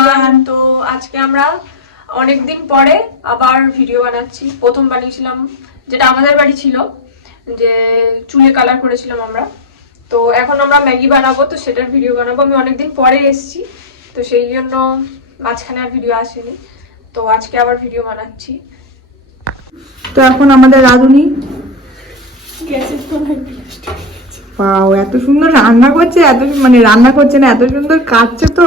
Everyone. তো আজকে আমরা অনেকদিন পরে আবার ভিডিও বানাচ্ছি। প্রথম বানিয়েছিলাম যেটা আমাদের বাড়ি ছিল, যে চুলে কালার করেছিলাম আমরা। তো এখন আমরা ম্যাগি বানাবো, তো সেটার ভিডিও বানাবো। আমি অনেকদিন পরে এসেছি, তো সেই জন্য মাঝখানে আর ভিডিও আসেনি। তো আজকে আবার ভিডিও বানাচ্ছি। তো এখন আমাদের রাঁধুনি গ্যাসের তলায় পাও এত সুন্দর রান্না করছে, এত মানে রান্না করছে না, এত সুন্দর কাটছে। তো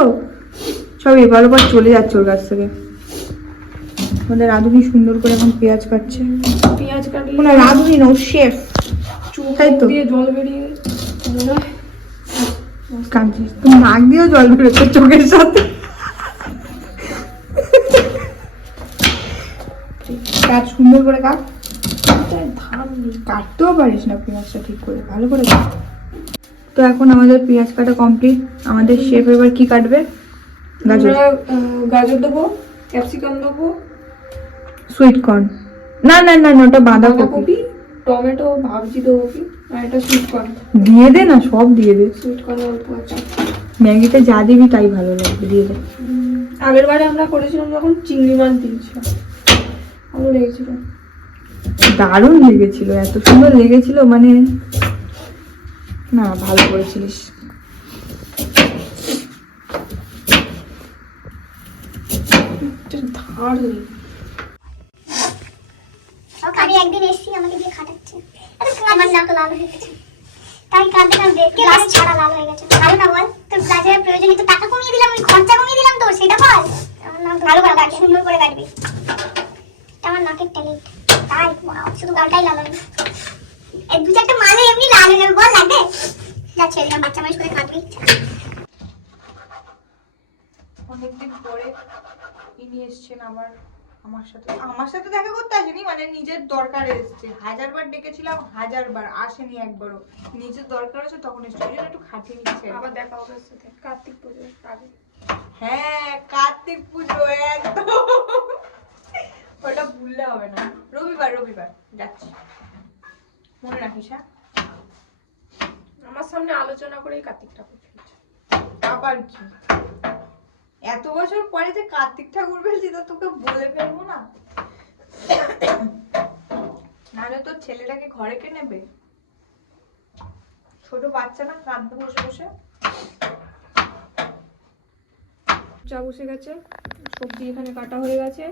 সব এবার ওবার চলে যাচ্ছে ওর কাছ থেকে। আমাদের রাঁধুনি সুন্দর করে এখন পেঁয়াজ কাটছে। পেঁয়াজ কাটলে কোনো রাঁধুনি না, ও শেফ। তাই তো দিয়ে জল বেরিয়ে কাঁদছিস, তুমি নাক দিয়েও জল বেরোচ্ছে চোখের সাথে। কাট সুন্দর করে কাট। কাটতেও পারিস না পেঁয়াজটা ঠিক করে, ভালো করে কাট। তো এখন আমাদের পেঁয়াজ কাটা কমপ্লিট। আমাদের শেফ এবার কি কাটবে? গাজর, গাজর দেবো, ক্যাপসিকাম দেবো, সুইট কর্ন। না না না, ওটা বাঁধাকপি। টমেটো ভাবছি দেবো কি, আর এটা সুইট কর্ন দিয়ে দে না, সব দিয়ে দে। সুইট কর্ন অল্প আছে। ম্যাগিতে যা দিবি তাই ভালো লাগবে, দিয়ে দে। আগের বারে আমরা করেছিলাম যখন চিংড়ি মাছ দিয়েছিলাম, ভালো লেগেছিল। দারুণ লেগেছিল, এত সুন্দর লেগেছিল, মানে না ভালো করেছিলিস। ধার নেই। আমি একদিন এসেছি, আমাকে দিয়ে খাটাচ্ছে, আমার নাক লাল হয়ে গেছে, তাই কাঁদতে কাঁদতে গ্লাস ছাড়া লাল হয়ে গেছে। ভালো না বল, তোর গ্লাসের প্রয়োজনই তো, টাকা কমিয়ে দিলাম, আমি খরচা কমিয়ে দিলাম তোর, সেটা বল। আমার নাক ভালো করে কাটবে, সুন্দর করে কাটবি, আমার নাকের ট্যালেন্ট, তাই শুধু গালটাই লাল হবে, এক দু চারটা মালে এমনি লাল হয়ে যাবে, বল লাগবে? যা ছেড়ে দিলাম, বাচ্চা মানুষ করে কাটবি। অনেকদিন পরে ইনি এসছেন আবার আমার সাথে দেখা করতে আসেনি, মানে নিজের দরকারে এসছে। 1000 বার ডেকেছিলাম, 1000 বার আসেনি একবারও। নিজের দরকার আছে তখন এসছে, ওই জন্য একটু খাটিয়ে নিচ্ছে। আবার দেখা হবে ওর সাথে কার্তিক পুজোর আগে। হ্যাঁ, কার্তিক পুজো একদম, ওটা ভুললে হবে না। রবিবার রবিবার যাচ্ছি, মনে রাখিস। হ্যাঁ, আমার সামনে আলোচনা করেই কার্তিক ঠাকুর ফেলছে। আবার কি এত বছর পরে যে কার্তিক ঠাকুর ফেলছি, তো তোকে বলে ফেলবো না? নাহলে তোর ছেলেটাকে ঘরে কে নেবে? ছোট বাচ্চা না, কাঁদবে বসে বসে। চা বসে গেছে, সবজি এখানে কাটা হয়ে গেছে।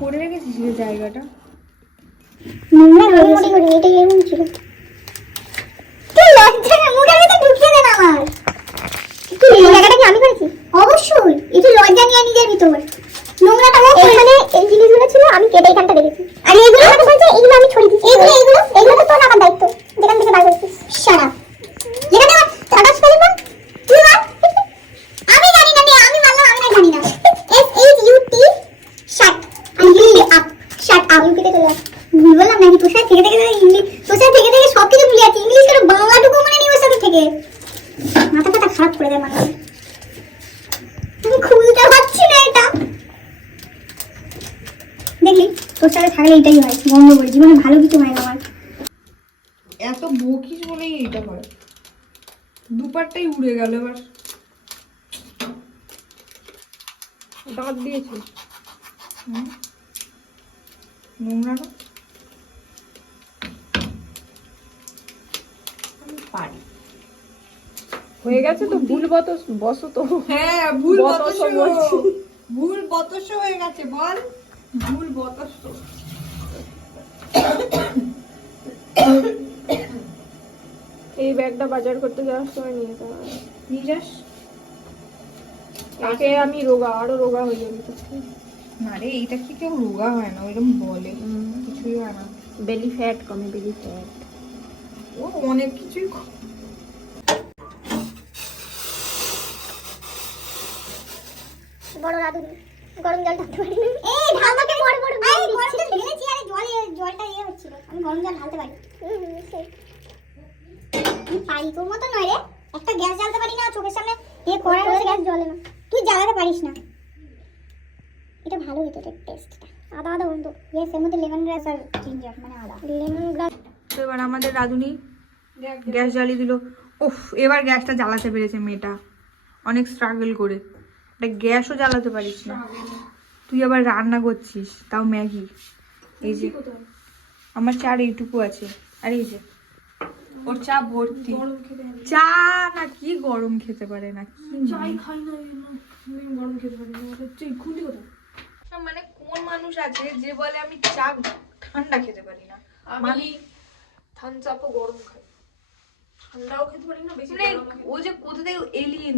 করে রেখেছিস যে জায়গাটা নোংরা হয়ে গেছে, এটা এমন ছিল। তুই লজ্জা না, মুখের ভিতরে ঢুকিয়ে দে না আমার। তুই এই জায়গাটা কি আমি করেছি? অবশ্যই, এটা লজ্জা নিয়ে নিজের ভিতর। নোংরাটা ও এখানে এই জিনিসগুলো ছিল, আমি কেটে এখানটা রেখেছি। আর এইগুলো আমাকে বলছে, এগুলো আমি ছড়িয়ে দিচ্ছি। এগুলো তো তোর আমার দায়িত্ব, যেখান থেকে বার করেছিস। Shut up. যেখানে আমার ছাড়াস ফেলি না, তুই মার। আমি জানি না, আমি মানলাম, আমি না জানি না। SHUT shut up, shut up. ইউপিতে চলে যাস। ভুল বললাম নাকি? তোর সাথে থেকে ইংলিশ, তোর সাথে থেকে সবকিছু ভুলে যাচ্ছি, ইংলিশ কেন বাংলাটুকু মনে নেই ওর সাথে থেকে। মাথা ফাটা খারাপ করে দেয় মানুষ। আমি খুলতে পারছি না এটা। দেখলি, তোর সাথে থাকলে এটাই হয়, বন্ধ করে জীবনে ভালো কিছু হয় না আমার। এত বকিস বলেই এটা হয়। দুপারটাই উড়ে গেল এবার। দাঁত দিয়েছে নোংরা না, আমি পারি। হয়ে গেছে তো, ভুল বসো তো। হ্যাঁ, ভুল বতস বতস, বলছি। ভুল বতস হয়ে গেছে, বল ভুল বতস। এই ব্যাগটা বাজার করতে যাওয়ার সময় নিয়ে যেতে হবে। নিয়ে যাস। একে আমি রোগা, আরো রোগা হয়ে যাবে তো। না রে, এইটা কি কেউ রোগা হয় না, ওইরকম বলে, কিছুই হয় না। বেলি ফ্যাট কমে, বেলি ফ্যাট। ও অনেক কিছুই বড় রাধুনি গরম জল ঢালতে পারি না। এই ঢালতে বড় বড় এই গরম জল ঢেলেছি, আরে জলটা হচ্ছিল, আমি গরম জল ঢালতে পারি। আমি পারি, তোর মতো নয় রে। একটা গ্যাস জ্বালতে পারি না, চোখের সামনে কড়াই রয়েছে, গ্যাস জ্বলে না, তুই জ্বালাতে পারিস না। এটা ভালো হতো, এটার টেস্টটা আদা আদা বন্ধু। ইয়েস, এর মধ্যে লেমন গ্রাস আর জিঞ্জার, মানে আদা লেমন গ্রাস। তো এবার আমাদের রাঁধুনি গ্যাস জ্বালিয়ে দিল। উফ, এবার গ্যাসটা জ্বালাতে পেরেছে মেয়েটা। অনেক স্ট্রাগল করে, একটা গ্যাসও জ্বালাতে পারিস না। তুই আবার রান্না করছিস, তাও ম্যাগি। এই যে আমার চার এইটুকু আছে, আর এই যে ওর চা ভর্তি। চা না কি গরম খেতে পারে না, কি গরম খেতে পারি না। খুন্তি কোথায়? মানে কোন মানুষ আছে যে বলে আমি চা ঠান্ডা খেতে পারি না? আমি থামস আপও গরম খাই, ঠান্ডাও খেতে পারি না বেশি। মানে ও যে কোথা থেকে এলিয়েন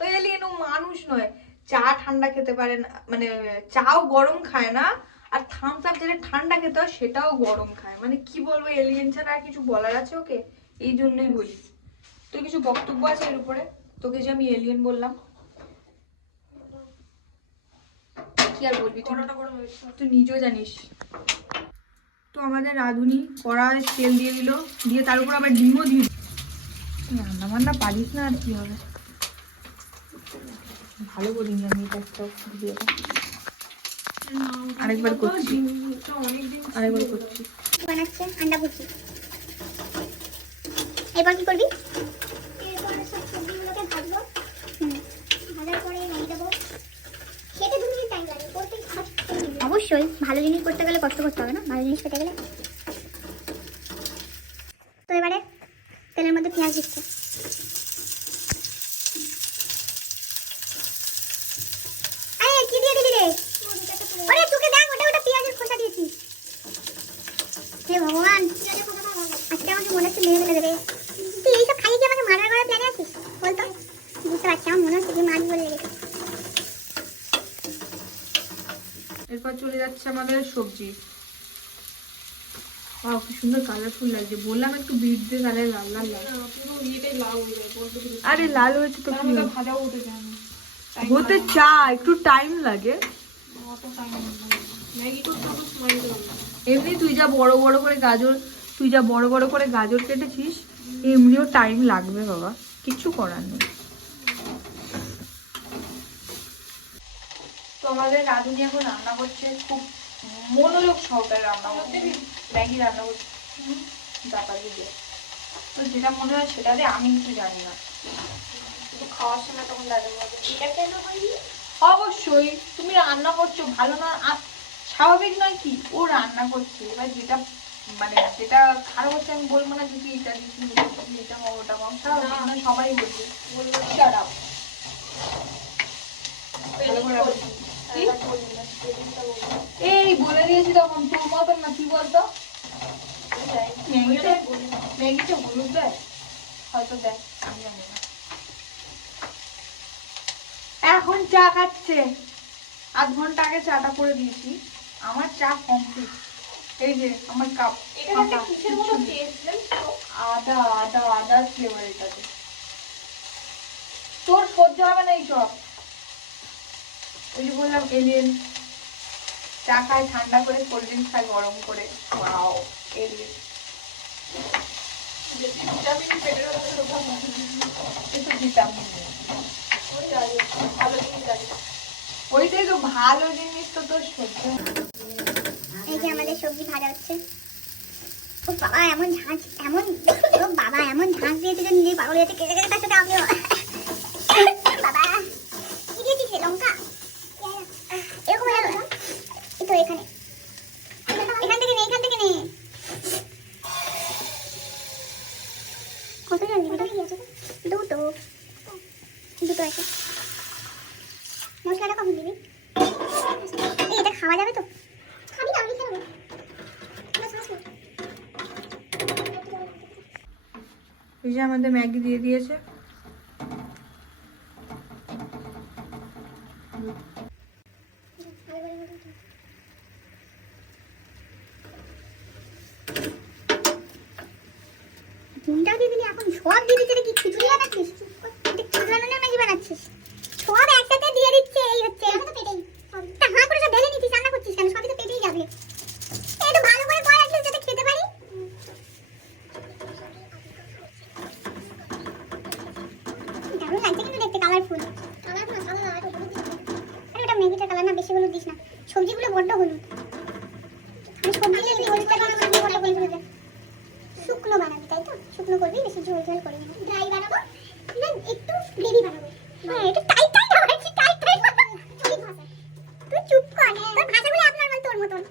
ওই এলিয়েন, ও মানুষ নয়। চা ঠান্ডা খেতে পারে না, মানে চাও গরম খায় না, আর থামস আপ যেটা ঠান্ডা খেতে হয় সেটাও গরম খায়। মানে কি বলবো, এলিয়েন ছাড়া আর কিছু বলার আছে ওকে? এই জন্যই বলি। তোর কিছু বক্তব্য আছে এর উপরে? তোকে যে আমি এলিয়েন বললাম, কি আর বলবি? তুই নিজেও জানিস। তো আমাদের রাঁধুনি কড়ায় তেল দিয়ে দিল, দিয়ে তার উপর আবার ডিমও দিয়ে দিল। রান্না বান্না পারিস না, আর কি হবে? ভালো করিনি আমি এটা, একটা ভিডিওটা আরেকবার করছি, আরেকবার করছি। বানাচ্ছে আন্ডা ভুজি। এবার কি করবি? এরপর সব সবজিগুলোকে ভাজবো। ভাজার পরে ম্যাগি দেবো। খেতে 2 মিনিট টাইম লাগে, করতে অবশ্যই। ভালো জিনিস করতে গেলে কষ্ট করতে হবে না, ভালো জিনিস খেতে গেলে। তো এবারে তেলের মধ্যে পেঁয়াজ দিচ্ছে। আরে কি দিয়ে দিলি রে? আরে তোকে দেখ, ওটা পেঁয়াজের খোসা দিয়েছিস। হে ভগবান, আজকে আমাকে মনে হচ্ছে মেরে ফেলে দেবে। তুই এইসব খাইয়ে কি আমাকে মারার করার প্ল্যানে আছিস? বলতো, বুঝতে পারছি, আমার মনে হচ্ছে তুই মাছ বলে রেখেছিস। এরপর চলে যাচ্ছে আমাদের সবজি। ওয়াও, কি সুন্দর কালারফুল লাগছে। বললাম একটু বিট দিয়ে তাহলে লাল লাল লাগে। আরে লাল হয়েছে তো কি ভাজাও হতে চায় না, হতে চা, একটু টাইম লাগে। অত টাইম ম্যাগি করতে অত সময় দিতে পারবো না। এমনি তুই যা বড় বড় করে গাজর কেটেছিস, এমনিও টাইম লাগবে বাবা, কিছু করার নেই। তো আমাদের রাঁধুনি এখন রান্না করছে, খুব মনোযোগ সহকারে রান্না করছে, ম্যাগি রান্না করছে ডাকালি দিয়ে। তো যেটা মনে হয় সেটা দিয়ে, আমি কিছু জানি না। খাওয়ার সময় তখন দাদা বলবে এটা কেন হয়নি। অবশ্যই তুমি রান্না করছো, ভালো না স্বাভাবিক নয় কি? ও রান্না করছে, এবার যেটা মানে যেটা খারাপ হচ্ছে আমি বলবো না যে তুই এটা দিচ্ছিস, এটা হও ওটা হও, স্বাভাবিক নয়, সবাই বলবে। Shut up. এই বলে দিয়েছি তখন, তোর মতন না, কি বলতো? ম্যাগিতে হলুদ দেয় হয়তো, দেয়, আমি জানি না। এখন চা খাচ্ছে, আধ ঘন্টা আগে চাটা করে দিয়েছি। আমার চা কমপ্লিট। এই যে আমার কাপ। এটা কিসের মতো টেস্ট জানিস? আদা ফ্লেভার এটাতে। তোর সহ্য হবে না এইসব। ওই যে বললাম এলিয়েন, চা খায় ঠান্ডা করে, কোল্ড ড্রিঙ্কস খায় গরম করে। Wow, alien. ভিটামিন পেটের একটু ভিটামিন নেই। ভালো জিনিস লাগে। ওইটাই তো ভালো জিনিস, তো তোর সহ্য। এই যে আমাদের সবজি ভাজা হচ্ছে। ও বাবা, এমন ঝাঁজ, ও বাবা এমন ঝাঁজ দিয়েছে যে নিজেই পাগল হয়েছে। কেটে কেটে তার সাথে আমিও। বাবা কি দিয়েছিস রে? লঙ্কা এরকম হয়ে গেল না? এই তো এখানে, এখান থেকে নে। কত জন দিবি? দুটো আছে। মশলাটা কখন দিবি? এটা খাওয়া যাবে তো? খাবি না? আমি খাবো। এই যে আমাদের ম্যাগি দিয়ে দিয়েছে। ডিমটাও দিয়ে দিলি, এখন সব দিয়ে দিচ্ছে। কি খিচুড়ি বানাচ্ছিস? খিচুড়ি বানানোর ম্যাগি বানাচ্ছিস? সব একসাথে দিয়ে দিচ্ছে। এই হচ্ছে তা হাঁ করে সব ঢেলে নিচ্ছিস। রান্না করছিস কেন? সবই তো পেটেই যাবে। একটু ভালো করে কর, একটু যাতে খেতে পারি। দারুণ লাগছে কিন্তু দেখতে, কালারফুল। আরে ওটা ম্যাগিটার কালার না, বেশি হলুদ দিস না। সবজিগুলো বড্ড হলুদ। আমি সবজি দিয়ে হলুদটা বানাবো, বড্ড হলুদ হয়ে যায়। শুকনো বানাবি তাই তো? শুকনো করবি, বেশি ঝোল ঝোল করবি না। ড্রাই বানাবো না, একটু গ্রেভি বানাবো। এটা টাইট টাইট হয়েছে, টাইট টাইট চুরি ভাষা। তুই চুপ কর, তোর ভাষাগুলো আপনার তোর মতন।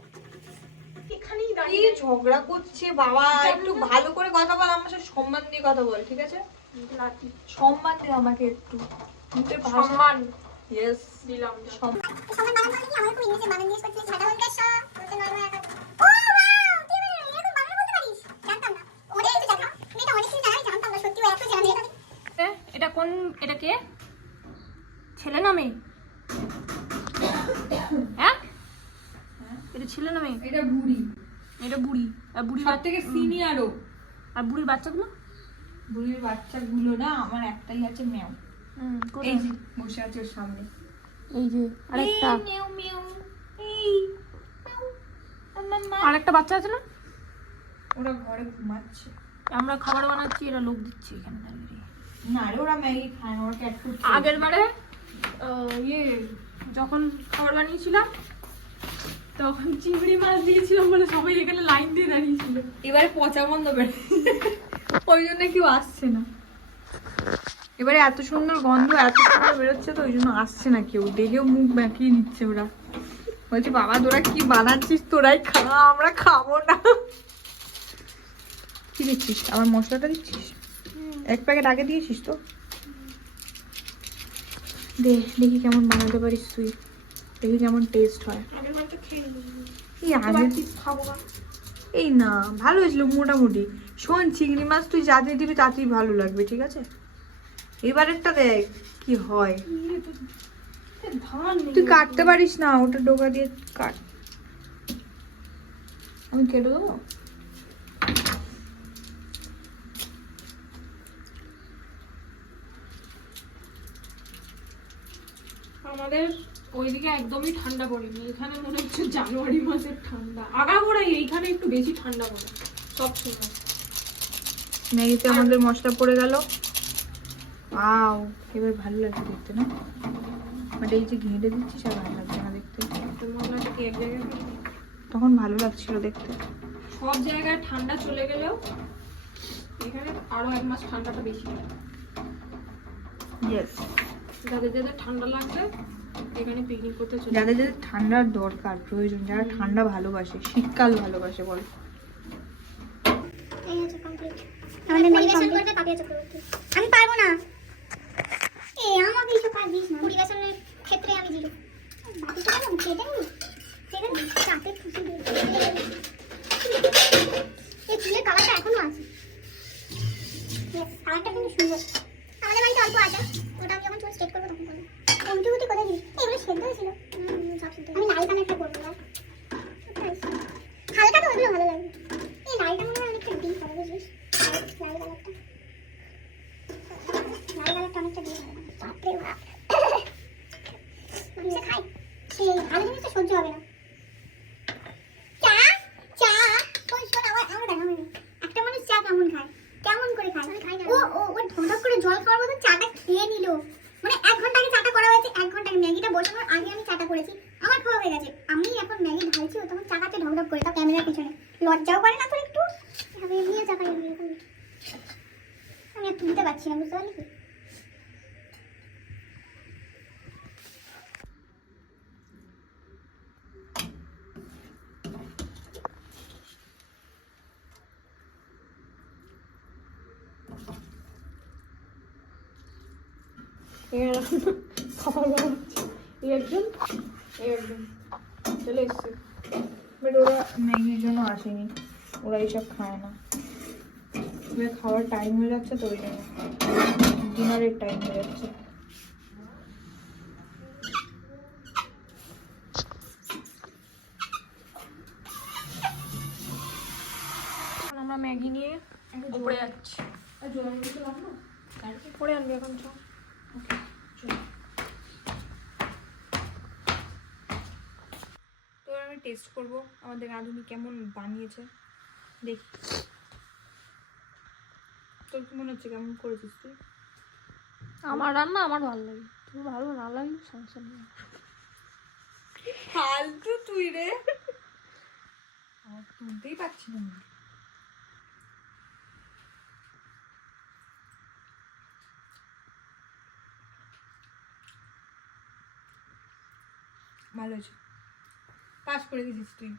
এখানেই কি দাঁড়িয়ে ঝগড়া করছে বাবা, একটু ভালো করে কথা বল, আমার সাথে সম্মান দিয়ে কথা বল, ঠিক আছে? লাঠি সম্মান দে আমাকে একটু। মুখের ভাষা সম্মান ইয়েস দিলাম। সমান বানান বলতে কি আমার খুব ইংলিশে বানান জিজ্ঞেস করছিস, সাদা বলতে স বলতে নরমাল আকার। ও ওয়াও, তুই মানে এরকম বানান বলতে পারিস? জানতাম না। ওরে একটু জানা, আমি এটা অনেক কিছু জানাই, জানতাম না, সত্যি ও এত জানা এটা। এটা কোন, এটা কে? ছেলে না মেয়ে? হ্যাঁ, এটা ছেলে না মেয়ে? এটা বুড়ি, এটা বুড়ি। আর বুড়ি সব থেকে সিনিয়রও। আর বুড়ির বাচ্চাগুলো? বুড়ির বাচ্চাগুলো না, আমার একটাই আছে মেও, কোথায়? এই যে বসে আছে ওর সামনে। এই যে আরেকটা, এই মেও মেও, এই মেও, আমার মা। আরেকটা বাচ্চা আছে না? ওরা ঘরে ঘুমাচ্ছে। আমরা খাবার বানাচ্ছি, এরা লোক দিচ্ছে এখানে দাঁড়িয়ে। না রে, ওরা ম্যাগি খায় না, ওরা ক্যাট ফুড খায়। আগের বারে ইয়ে যখন খাবার বানিয়েছিলাম তখন চিংড়ি মাছ দিয়েছিলাম বলে সবাই এখানে লাইন দিয়ে দাঁড়িয়েছিল। এবারে পচা বন্ধ বেড়ে, ওই জন্য কেউ আসছে না। এবারে এত সুন্দর গন্ধ, এত সুন্দর বেরোচ্ছে তো ওই জন্য আসছে না কেউ, দেখেও মুখ বাঁকিয়ে নিচ্ছে ওরা। বলছে বাবা তোরা কি বানাচ্ছিস, তোরাই খা, আমরা খাবো না। কি দিচ্ছিস, আমার মশলাটা দিচ্ছিস? এক প্যাকেট আগে দিয়েছিস তো? দেখি কেমন বানাতে পারিস তুই, দেখি কেমন টেস্ট হয়। আগের বারটা খেয়ে নিই, এই আগে খাবো না। এই না, ভালো হয়েছিল মোটামুটি। শোন, চিংড়ি মাছ তুই যাতে দিবি তাতেই ভালো লাগবে, ঠিক আছে? এবারেরটা দেখ কি হয়। ধান নেই। তুই কাটতে পারিস না, ওটা ডোকা দিয়ে কাট। আমি কেটে দেবো। আমাদের ওইদিকে একদমই ঠান্ডা পড়েনি, এখানে মনে হচ্ছে জানুয়ারি মাসের ঠান্ডা। আগাগোড়াই এইখানে একটু বেশি ঠান্ডা পড়ে সব সময়। ম্যাগিতে আমাদের মশলা পড়ে গেল। আও, এবার ভালো লাগছে দেখতে না, বাট এই যে ঘেঁটে দিচ্ছিস আর ভালো লাগছে না দেখতে। মশলাটা কি এক জায়গায় পড়ে? তখন ভালো লাগছিল দেখতে। সব জায়গায় ঠান্ডা চলে গেলেও এখানে আরো 1 মাস ঠান্ডাটা বেশি লাগে। ইয়েস, যাদের যাদের ঠান্ডা লাগবে এখানে পিকনিক করতে চলে যাদের যাদের ঠান্ডার দরকার প্রয়োজন, যারা ঠান্ডা ভালোবাসে, শীতকাল ভালোবাসে বল। এই হচ্ছে কমপ্লিট আমাদের পরিবেশন করবে পাপিয়া চক্রবর্তী। আমি পারবো না, আমাকে এইসব কাজ দিস না, পরিবেশনের ক্ষেত্রে আমি জিরো। বাকি তো কেন কেটে নি, কেটে নি চাতে খুশি দিয়ে এই চুলের কালারটা এখনো আছে। কালারটা কিন্তু সুন্দর। আমাদের বাড়িতে অল্প আছে, ওটা আমি যখন চুল স্ট্রেট করবো তখন করবো। কমটি কুটি কোথায় দিই, এগুলো সেদ্ধ হয়েছিল। সব সেদ্ধ, আমি লাল কালারটা করবো না, হালকা তো ওইগুলো ভালো লাগবে। এই লালটা মনে হয় অনেকটা ডিপ হবে, বুঝলিস? লাল কালারটা, লাল কালারটা অনেকটা ডিপ হবে। বাপরে বাপ, মানুষে খাই, সেই ভালো জিনিসটা সহ্য হবে না। চা চা ওই শোন, আমার দেখা হয়নি একটা মানুষ চা কেমন খায়, কেমন করে খায়, আমি খাই না। ও ঢক করে জল খাওয়ার মতো চাটা খেয়ে নিল। মানে 1 ঘন্টা আগে চাটা করা হয়েছে, 1 ঘন্টা আগে ম্যাগিটা বসানোর আগে আমি চাটা করেছি, আমার খাওয়া হয়ে গেছে। আমি এখন ম্যাগি ঢালছি, ও তখন চাটাতে ঢকঢক করে, তাও ক্যামেরার পিছনে। লজ্জাও করে না তোর একটু? এভাবে নিয়ে চা পাই এরকম। আমি আর তুলতে পারছি না, বুঝতে পারলি কি? খাবার বানাচ্ছে এই একজন চলে এসছে। বাট ওরা ম্যাগির জন্য আসেনি, ওরা এইসব খায় না। এবার খাওয়ার টাইম হয়ে যাচ্ছে তো ওই জন্য, ডিনারের টাইম হয়ে যাচ্ছে। এখন আমরা ম্যাগি নিয়ে উপরে যাচ্ছি। উপরে আনবি এখন চ। তো আমি টেস্ট করব আমাদের রাঁধুনি কেমন বানিয়েছে, দেখ। তোর কি মনে হচ্ছে, কেমন করেছিস তুই? আমার রান্না আমার ভালো লাগে, তুই ভালো না লাগলে সমস্যা নেই। ফালতু তুই রে, তুলতেই পারছি না। ভালো হয়েছে, পাস করে দিয়েছিস তুই।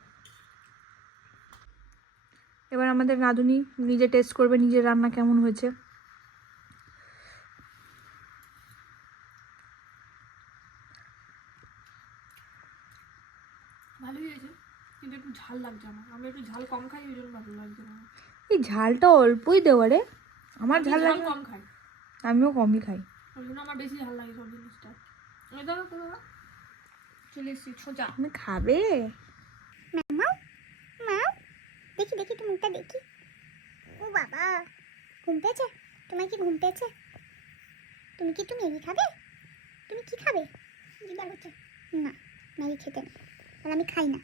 এবার আমাদের রাঁধুনি নিজে টেস্ট করবে নিজের রান্না কেমন হয়েছে। ভালোই হয়েছে, কিন্তু একটু ঝাল লাগছে আমার। আমি একটু ঝাল কম খাই, ওই জন্য ভালো লাগছে না। এই ঝালটা অল্পই দেওয়া রে, আমার ঝাল লাগে কম খাই, আমিও কমই খাই। ওই জন্য আমার বেশি ঝাল লাগে সব জিনিসটা। ওই দাও তো দাদা, চলে এসছি সোজা। তুমি খাবে? মা দেখি দেখি তো মুখটা দেখি। ও বাবা, ঘুম পেয়েছে? তোমার কি ঘুম পেয়েছে? তুমি কি একটু ম্যাগি খাবে? তুমি কি খাবে? জিজ্ঞাসা করছে। না, ম্যাগি খেতে নেই। তাহলে আমি খাই না।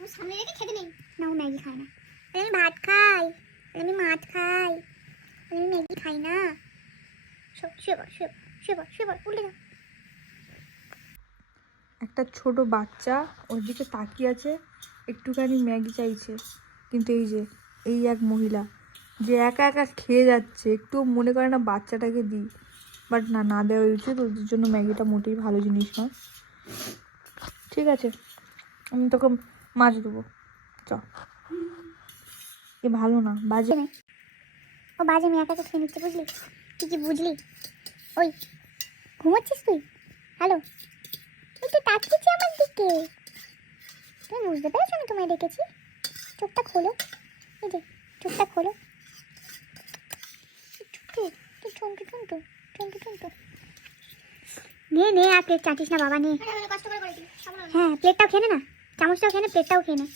ও সামনে রেখে খেতে নেই না, ও ম্যাগি খায় না। তাহলে আমি ভাত খাই, তাহলে আমি মাছ খাই, তাহলে আমি ম্যাগি খাই না। শুয়ে পড়, উল্টে যাও। একটা ছোট বাচ্চা ওর দিকে তাকিয়ে আছে, একটুখানি ম্যাগি চাইছে, কিন্তু এই এক মহিলা যে একা একা খেয়ে যাচ্ছে, একটু মনে করে না বাচ্চাটাকে দিই, বাট না দেওয়া উচিত, ওদের জন্য ম্যাগিটা মোটেই ভালো জিনিস নয়। ঠিক আছে, আমি তোকে মাছ দেবো, চ। এ ভালো না, বাজে। ও বাজে, আমি একা একা খেয়ে নিচ্ছে, বুঝলি? তুই কি বুঝলি? ওই ঘুমাচ্ছিস তুই? হ্যালো, তুই তো তাকিয়েছি আমার দিকে। তুমি বুঝতে পেরেছো আমি তোমায় ডেকেছি? চোখটা খোলো, এই যে চোখটা খোলো। তুই টন্টু নে আর প্লেট চাটিস না বাবা, নে। হ্যাঁ, প্লেটটাও খেয়ে নে না, চামচটাও খেয়ে নে, প্লেটটাও খেয়ে নে।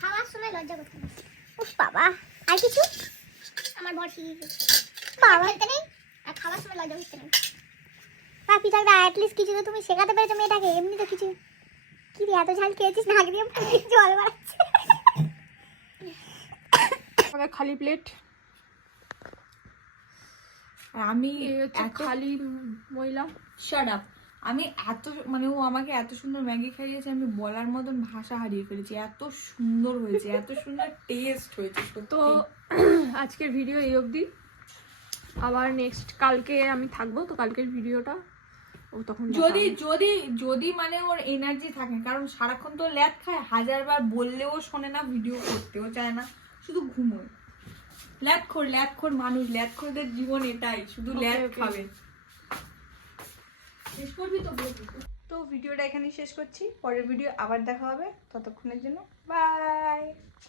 খাওয়ার সময় লজ্জা করতে হবে। উফ বাবা, আর কিছু? আমার বর শিখিয়েছে বাবা খেতে নেই আর খাওয়ার সময় লজ্জা করতে নেই। বাপি দাদা, অ্যাটলিস্ট কিছু তো তুমি শেখাতে পেরেছো মেয়েটাকে। এমনি তো কিছু। কি রে, এত ঝাল খেয়েছিস, নাক দিয়ে জল বাড়াচ্ছে। আমাদের খালি প্লেট, আমি খালি মহিলা। Shut up. আমি এত মানে ও আমাকে এত সুন্দর ম্যাগি খাইয়েছে, আমি বলার মতন ভাষা হারিয়ে ফেলেছি। এত সুন্দর হয়েছে, এত সুন্দর টেস্ট হয়েছে। তো আজকের ভিডিও এই অবধি। আবার নেক্সট কালকে আমি থাকবো, তো কালকের ভিডিওটা ও তখন যদি যদি যদি মানে ওর এনার্জি থাকে, কারণ সারাক্ষণ তো ল্যাদ খায়, হাজারবার বললেও শোনে না, ভিডিও করতেও চায় না, শুধু ঘুমোয়। ল্যাদখোর মানুষ, ল্যাদখোরদের জীবন এটাই, শুধু ল্যাদ খাবে। শেষ করবি তো? তো ভিডিওটা এখানেই শেষ করছি, পরের ভিডিও আবার দেখা হবে, ততক্ষণের জন্য বাই।